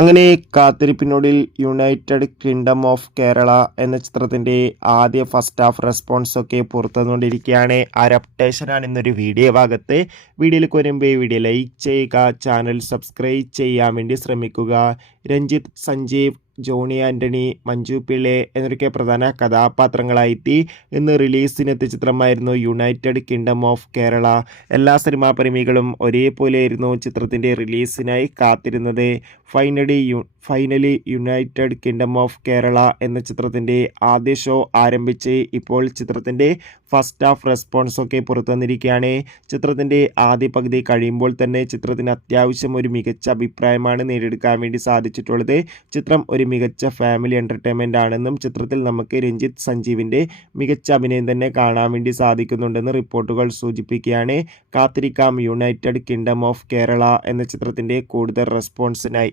അങ്ങനെ കാത്തിരിപ്പിനൊടുവിൽ United kingdom of Kerala എന്ന ചിത്രത്തിൻ്റെ ആദ്യ ഫസ്റ്റ് ഹാഫ് റെസ്പോൺസൊക്കെ പുറത്തുവന്നുകൊണ്ടിരിക്കുകയാണ്. ആ ഒരു അപ്ഡേഷനാണ് ഇന്നൊരു വീഡിയോ ഭാഗത്ത്. വീഡിയോയിലേക്ക് വരുമ്പോൾ വീഡിയോ ലൈക്ക് ചെയ്യുക, ചാനൽ സബ്സ്ക്രൈബ് ചെയ്യാൻ വേണ്ടി ശ്രമിക്കുക. രഞ്ജിത്ത്, സഞ്ജീവ്, ജോണി ആൻ്റണി, മഞ്ജു പിള്ളെ എന്നൊക്കെ പ്രധാന കഥാപാത്രങ്ങളായിട്ട് ഇന്ന് റിലീസിനെത്തിയ ചിത്രമായിരുന്നു യുണൈറ്റഡ് കിങ്ഡം ഓഫ് കേരള. എല്ലാ സിനിമാ പ്രേമികളും ഒരേപോലെയായിരുന്നു ചിത്രത്തിൻ്റെ റിലീസിനായി കാത്തിരുന്നത്. Finally United kingdom of Kerala എന്ന ചിത്രത്തിൻ്റെ ആദ്യ ഷോ ആരംഭിച്ച് ഇപ്പോൾ ചിത്രത്തിൻ്റെ ഫസ്റ്റ് ഹാഫ് റെസ്പോൺസൊക്കെ പുറത്തു വന്നിരിക്കുകയാണ്. ചിത്രത്തിൻ്റെ ആദ്യ പകുതി കഴിയുമ്പോൾ തന്നെ ചിത്രത്തിന് അത്യാവശ്യം ഒരു മികച്ച അഭിപ്രായമാണ് നേടിയെടുക്കാൻ വേണ്ടി സാധിച്ചിട്ടുള്ളത്. ചിത്രം ഒരു മികച്ച ഫാമിലി എൻ്റർടൈൻമെൻ്റ് ആണെന്നും ചിത്രത്തിൽ നമുക്ക് രഞ്ജിത്ത് സഞ്ജീവിൻ്റെ മികച്ച അഭിനയം തന്നെ കാണാൻ വേണ്ടി സാധിക്കുന്നുണ്ടെന്ന് റിപ്പോർട്ടുകൾ സൂചിപ്പിക്കുകയാണ്. കാത്തിരിക്കാം യുണൈറ്റഡ് കിങ്ഡം ഓഫ് കേരള എന്ന ചിത്രത്തിൻ്റെ കൂടുതൽ റെസ്പോൺസിനായി.